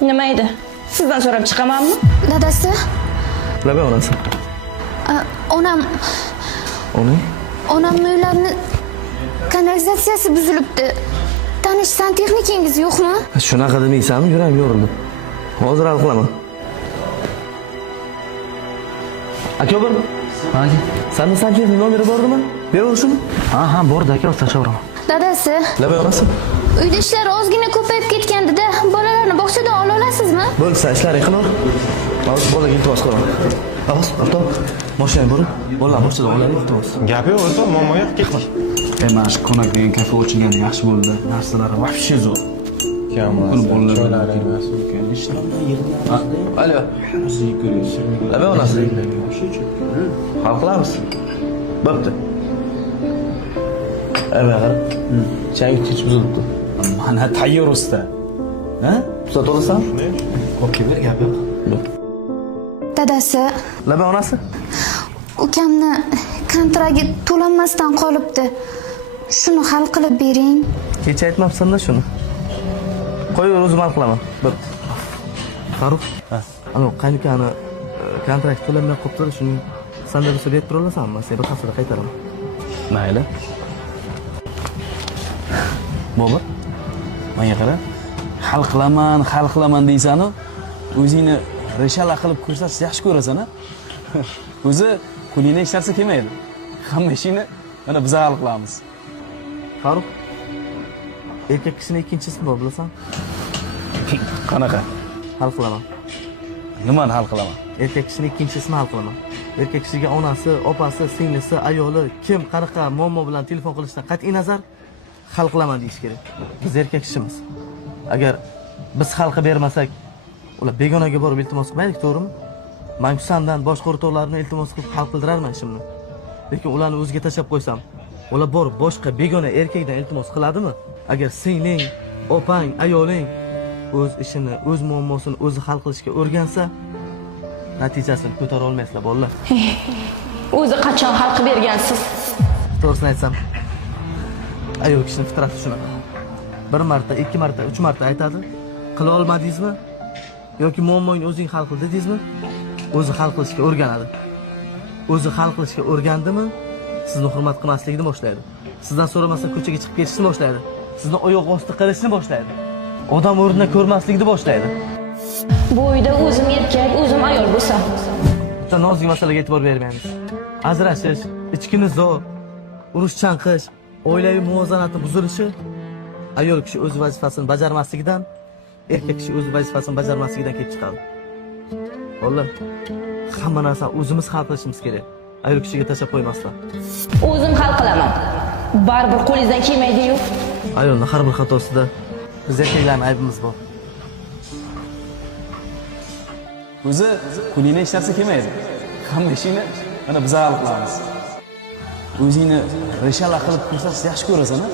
Nima edi? Sizdan so'rab chiqamanmi? Dadasi, Labay onasi. onam uylarni kanalizatsiyasi buzilibdi. Tanish santexnikingiz yo'qmi? Shunaqa demaysanmi? Yuram yorildi. Hozir hal qilaman. Aka bir. Aka. Sanda santexnik nomeri bordimi? Beraverishmi? Ha, bordi aka, tashlayveraman. Dadasi, Labay onasi. uyda ishlar ozgina ko'payib ketganda bolalarni bog'chadan ola olasizmi? Bo'lsa ishlaring qilur. Hozir bolaga iltimos qilaman. Avaz, avtom. Mashina bor. Bolalar bog'chadan olaylik iltimos. Gap yo'q, o'rtoq, muammo yo'q, ketdik. Mana shu ko'nak degan kafe ochilgani yaxshi bo'ldi. Narsalari вообще zo'r. Buni bolalar Alo. Labay onasi. Hal qilamiz. Bo'pti. Ana qara. Chang kech buzilibdi. mana tayyor usta. Ha? Tuzat olasan? Qo'yib ber, gap yo'q. Dadasi, Labay onasi. ukamni kontragi to'lanmasdan qolibdi. Shuni hal qilib bering. Kecha aytmabsan-da shuni. Qo'yaver, o'zim hal qilaman. Bo'pti. Farruh. Ana qanikani kontrakt to'lanmay qolibdi, shuning sanda bo'lsa berib tura olasanmi? Men bir haftada qaytaraman. Mayli. Bobur, menga qara. Hal qilaman deysan-ku, o'zingni reshala qilib ko'rsatish yaxshi ko'rasan-a? O'zi qo'lingdan hech narsa kelmaydi. Hamma ishini mana biz hal qilamiz. Farruh. Erkak kishining ikkinchisi bor, bilasan? Qanaqa? Hal qilaman. Nimani hal qilaman? Erkak kishining ikkinchisini hal qilaman. Erkak kishiga onasi, opasi, singlisi, ayoli kim qanaqa muammo bilan telefon qilishidan qat'iy nazar hal qilaman deyish kerak. Biz erkak kishimiz. Agar biz hal qilib bermasak, ular begonaga borib iltimos qilmaylik, to'g'rimi? Men sandan boshqa o'rtoqlarni iltimos qilib hal qildirarman ishimni. Lekin ularni o'ziga tashlab qo'ysam, ular borib boshqa begona erkakdan iltimos qiladimi? Agar singling, opang, ayoling o'z ishini, o'z muammosini o'zi hal qilishga o'rgansa, natijasini ko'tara olmaysizlar, bolalar. O'zi qachon hal qilib bergansiz? To'g'risini aytsam, ayol kishining fitrati shunaqa. Bir marta, ikki marta, uch marta aytadi. Qila olmadingizmi? Yoki muammoni o'zing hal qil dedingizmi? O'zi hal qilishga o'rganadi. O'zi hal qilishga o'rgandimi, sizni hurmat qilmaslikni boshlaydi. Sizdan so'ramasa ko'chaga chiqib ketishni boshlaydi. Sizni oyoq osti qilishni boshlaydi. Odam o'rnidan ko'rmaslikni boshlaydi. Bu uyda o'zim erkak, o'zim ayol bo'lsam. Bitta nozik masalaga e'tibor bermaymiz. Ajrashish, ichki nizo, urush chanqish, oilaviy muvozanatni buzilishi ayol kishi o'z vazifasini bajarmasligidan, erkak kishi o'z vazifasini bajarmasligidan kelib chiqadi. Bolalar, hamma narsani o'zimiz hal qilishimiz kerak. Ayol kishiga tashlab qo'ymasdan. O'zim hal qilaman. Baribir qo'lingizdan kelmaydi-yu. Ayolning har bir xatosida biz erkaklarning aybimiz bor. O'zi qo'lingdan hech narsa kelmaydi. Hamma ishini mana biz hal qilamiz. O'zingni reshala qilib ko'rsatish yaxshi ko'rasan-a?